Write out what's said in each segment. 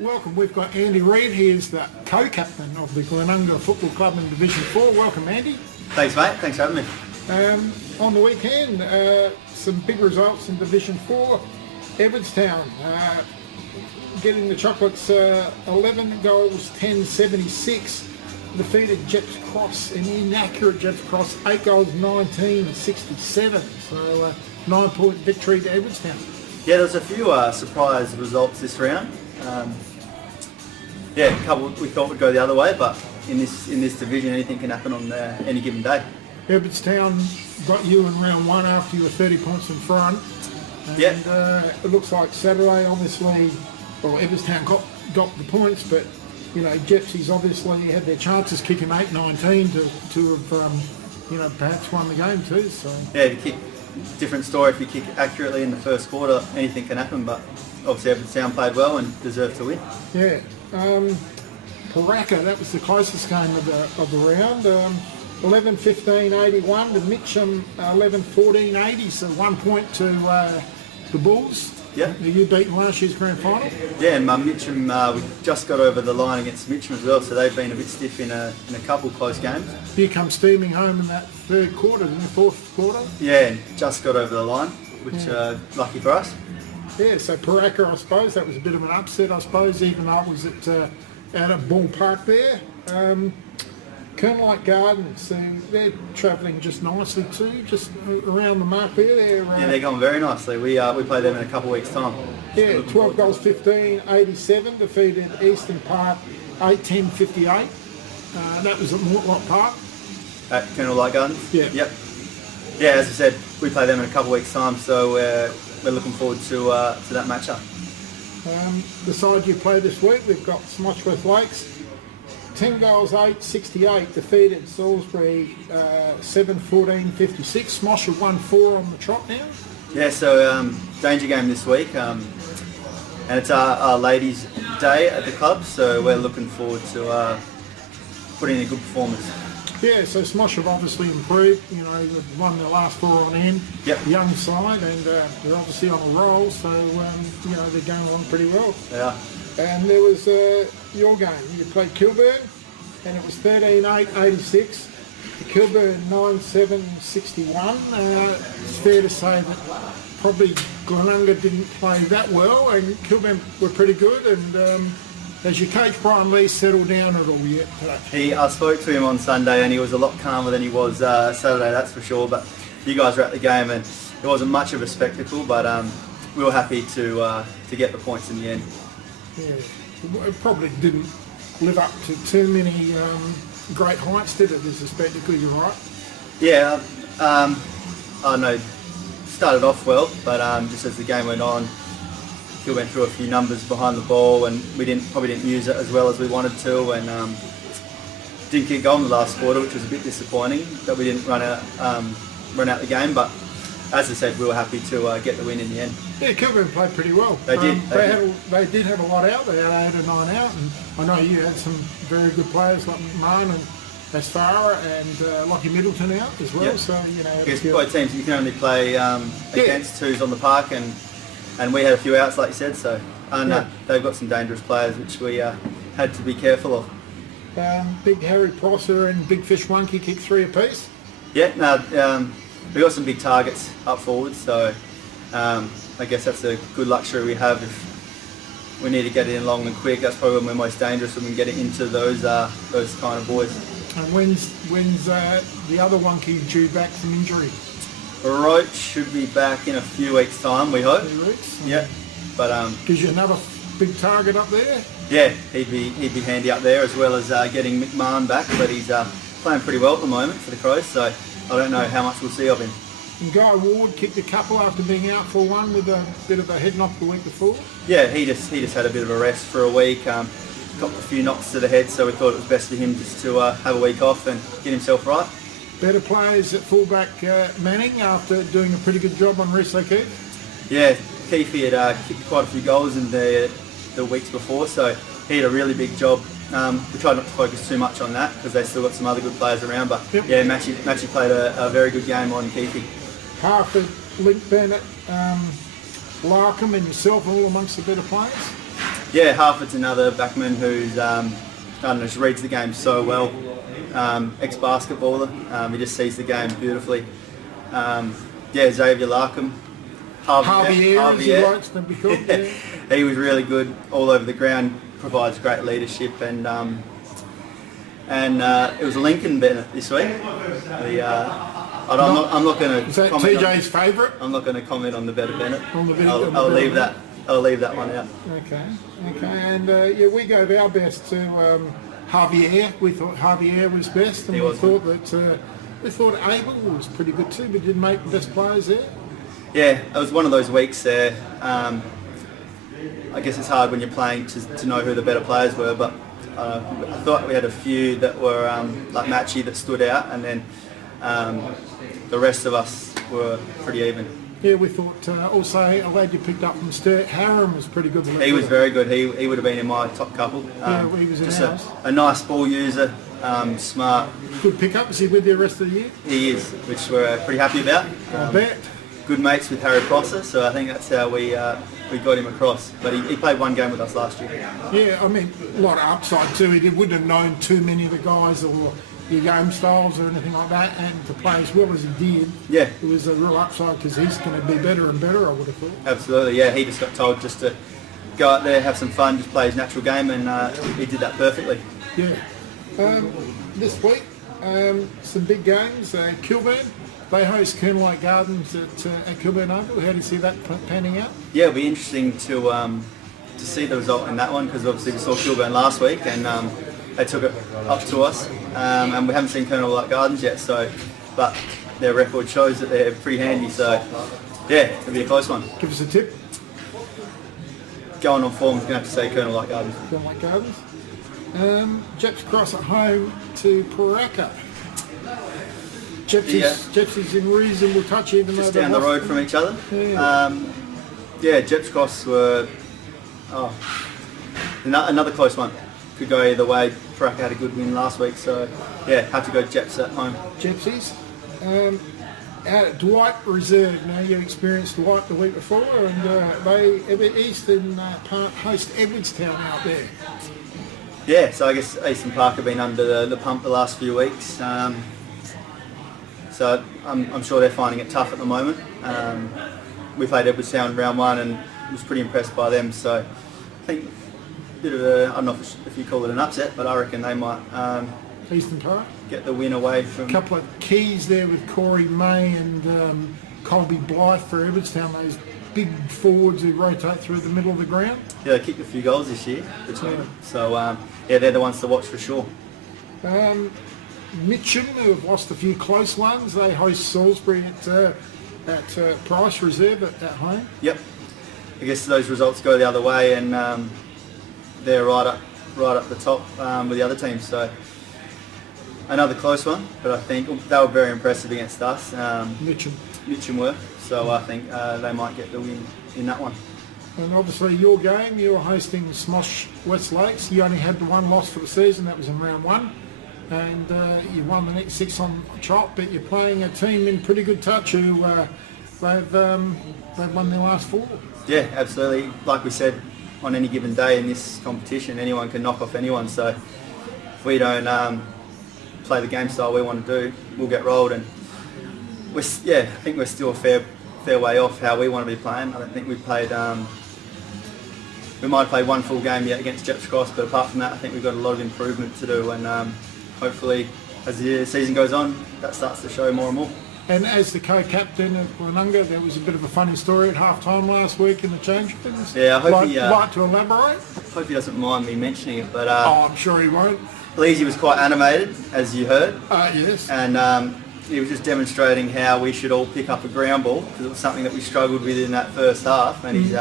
Welcome, we've got Andy Reid. He is the co-captain of the Glenunga Football Club in Division 4. Welcome, Andy. Thanks, mate. Thanks for having me. On the weekend, some big results in Division 4. Edwardstown getting the Chocolates 11 goals, 10-76. Defeated Gepps Cross, an inaccurate Gepps Cross, 8 goals, 19-67. So 9-point victory to Edwardstown. Yeah, there's a few surprise results this round. A couple we thought would go the other way, but in this division, anything can happen on any given day. Edwardstown got you in round 1 after you were 30 points in front. And it looks like Saturday, obviously, well, Edwardstown got the points, but you know, Gepsies obviously had their chances kicking 8-19 to have perhaps won the game too. So yeah, to kick, different story if you kick accurately in the first quarter, anything can happen, but obviously Edwardstown played well and deserved to win. Yeah. Pooraka, that was the closest game of the round. 11-15-81 to Mitcham, 11-14-80, so 1 point to the Bulls. Yeah. You beaten last year's grand final. Yeah, and Mitcham, we just got over the line against Mitcham as well, so they've been a bit stiff in a couple close games. You come steaming home in that third quarter, in the fourth quarter. Yeah, and just got over the line, which lucky for us. Yeah, so Pooraka, I suppose, that was a bit of an upset, I suppose, even though it was out at Ball Park there. Kernlight Gardens, so they're travelling just nicely too, just around the mark there. They're going very nicely. We play them in a couple of weeks' time. Yeah, 12 goals, 15-87, defeated Eastern Park 8-10-58. That was at Mortlock Park. At Kernlight Gardens? Yeah. Yep. Yeah, as I said, we play them in a couple of weeks' time, so we're looking forward to that matchup. The side you play this week, we've got SMOSH Lakes. 10 goals, 8-68, defeated Salisbury 7-14-56. SMOSH have won 4 on the trot now. Yeah, so danger game this week, and it's our ladies' day at the club, so we're looking forward to putting in a good performance. Yeah, so SMOSH have obviously improved. You know, they've won their last 4 on end. Yep. Young side, and they're obviously on a roll, so they're going along pretty well. Yeah. And there was your game. You played Kilburn, and it was 13-8-86. Kilburn 9-7-61. It's fair to say that probably Glenunga didn't play that well, and Kilburn were pretty good. And has your coach Brian Lee settled down at all yet today? I spoke to him on Sunday, and he was a lot calmer than he was Saturday, that's for sure. But you guys were at the game, and it wasn't much of a spectacle, but we were happy to get the points in the end. Yeah, it probably didn't live up to too many great heights, did it, as a spectacle, you're right? Yeah, I know, started off well, but just as the game went on, we went through a few numbers behind the ball, and we probably didn't use it as well as we wanted to, and didn't get going the last quarter, which was a bit disappointing that we didn't run out the game. But as I said, we were happy to get the win in the end. Yeah, Kilburn played pretty well. They did. They did have a lot out. They had 8 or 9 out, and I know you had some very good players like McMahon and Asfara and Lockie Middleton out as well. Yep. So Because by teams you can only play against who's on the park, and we had a few outs, like you said. So they've got some dangerous players, which we had to be careful of. Big Harry Prosser and Big Fish Wonky kicked 3 apiece. Yeah, we got some big targets up forward, so I guess that's a good luxury we have. If we need to get it in long and quick, that's probably when we're most dangerous, when we get it into those kind of boys. And when's the other Wonky due back from injury? Roach should be back in a few weeks' time, we hope. 2 weeks? Yeah, but gives you another big target up there? Yeah, he'd be handy up there, as well as getting McMahon back, but he's playing pretty well at the moment for the Crows, so I don't know how much we'll see of him. And Guy Ward kicked a couple after being out for 1 with a bit of a head knock the week before. Yeah, he just had a bit of a rest for a week. Got a few knocks to the head, so we thought it was best for him just to have a week off and get himself right. Better players at fullback Manning after doing a pretty good job on Reese O'Keefe. Yeah, Keefe had kicked quite a few goals in the weeks before, so he had a really big job. We tried not to focus too much on that because they've still got some other good players around, but yeah, Matchy played a very good game on Keefe. Harford, Link Bennett, Larkham and yourself are all amongst the better players? Yeah, Harford's another backman who's, I don't know, just reads the game so well. Ex-basketballer, he just sees the game beautifully. Yeah, Xavier Larkham. Harvey, as he likes to be called. Yeah. He was really good all over the ground, provides great leadership, and it was Lincoln Bennett this week. I'm not going to. Is that TJ's favourite? I'm not going to comment on the better Bennett. I'll leave that. I'll leave that one out. Okay, and yeah, we gave our best to Javier. We thought Javier was best, and we thought Abel was pretty good too, but didn't make the best players there. Yeah, it was one of those weeks there. I guess it's hard when you're playing to know who the better players were, but I thought we had a few that were like matchy that stood out, and then the rest of us were pretty even. Yeah, we thought also a lad you picked up from Sturt, Harram, was pretty good. He was very good. He would have been in my top couple. Yeah, he was in just ours. A nice ball user, smart. Good pickup. Is he with you the rest of the year? He is, which we're pretty happy about. I bet. Good mates with Harry Prosser, so I think that's how we got him across. But he played one game with us last year. Yeah, I mean, a lot of upside too. He wouldn't have known too many of the guys or your game styles or anything like that, and to play as well as he did, yeah, it was a real upside because he's going to be better and better, I would have thought. Absolutely, yeah. He just got told just to go out there, have some fun, just play his natural game, and he did that perfectly. Yeah. This week, some big games. Kilburn, they host Kernlight Gardens at Kilburn Oval. How do you see that panning out? Yeah, it'll be interesting to see the result in that one, because obviously we saw Kilburn last week, and they took it up to us, and we haven't seen Kernlight Gardens yet. So, but their record shows that they're pretty handy. So, yeah, it'll be a close one. Give us a tip. Going on form, you're going to have to say Kernlight Gardens. Kernlight Gardens. Gepps Cross at home to Pooraka. Gepps is in reasonable touch, even just though down the road from each other. Yeah, Gepps Cross were another close one. Could go either way. Pooraka had a good win last week, so yeah, have to go Gepps at home. Gepsies. Out at Dwight Reserve. Now you experienced Dwight the week before, and they Eastern Park host Edwardstown out there. Yeah, so I guess Eastern Park have been under the pump the last few weeks. So I'm sure they're finding it tough at the moment. We played Edwardstown round one and was pretty impressed by them. So I think a bit of a, I don't know if you call it an upset, but I reckon they might Eastern Park get the win away from. A couple of keys there with Corey May and Colby Blythe for Edwardstown. Those big forwards who rotate through the middle of the ground. Yeah, they kicked a few goals this year. So yeah, they're the ones to watch for sure. Mitcham, who have lost a few close ones, they host Salisbury at Price Reserve at home. Yep. I guess those results go the other way, and they're right up the top with the other teams. So another close one, but I think they were very impressive against us. Mitcham were. So I think they might get the win in that one. And obviously your game, you're hosting SMOSH West Lakes. You only had the one loss for the season, that was in round one. And you won the next 6 on trot, but you're playing a team in pretty good touch who they've won their last 4. Yeah, absolutely. Like we said, on any given day in this competition, anyone can knock off anyone. So if we don't play the game style we want to do, we'll get rolled. And I think we're still a fair way off how we want to be playing. I don't think we've played. We might have played one full game yet against Gepps Cross, but apart from that, I think we've got a lot of improvement to do. And hopefully, as the season goes on, that starts to show more and more. And as the co-captain of Glenunga, there was a bit of a funny story at half-time last week in the change rooms. Yeah, I hope like to elaborate? I hope he doesn't mind me mentioning it, but I'm sure he won't. Leesy was quite animated, as you heard. Yes. And he was just demonstrating how we should all pick up a ground ball, because it was something that we struggled with in that first half. And he's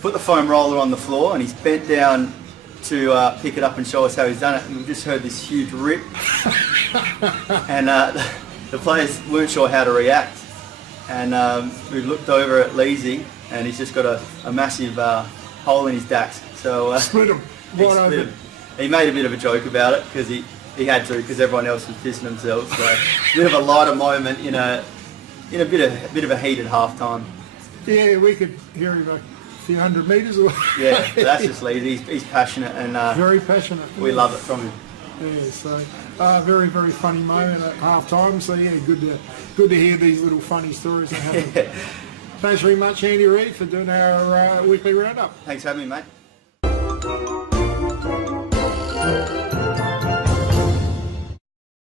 put the foam roller on the floor, and he's bent down to pick it up and show us how he's done it. And we just heard this huge rip, and the players weren't sure how to react. And we looked over at Leesy, and he's just got a massive hole in his dax. So split him. He made a bit of a joke about it because he had to, because everyone else was pissing themselves. So a bit of a lighter moment in a bit of a heated half time. Yeah, we could hear him few 100 metres away. Yeah, that's just Lee. He's passionate and Very passionate. we love it from him. Yeah, so very, very funny moment at half time. So yeah, good to hear these little funny stories that happen. Yeah. Thanks very much, Andy Reid, for doing our weekly roundup. Thanks for having me, mate.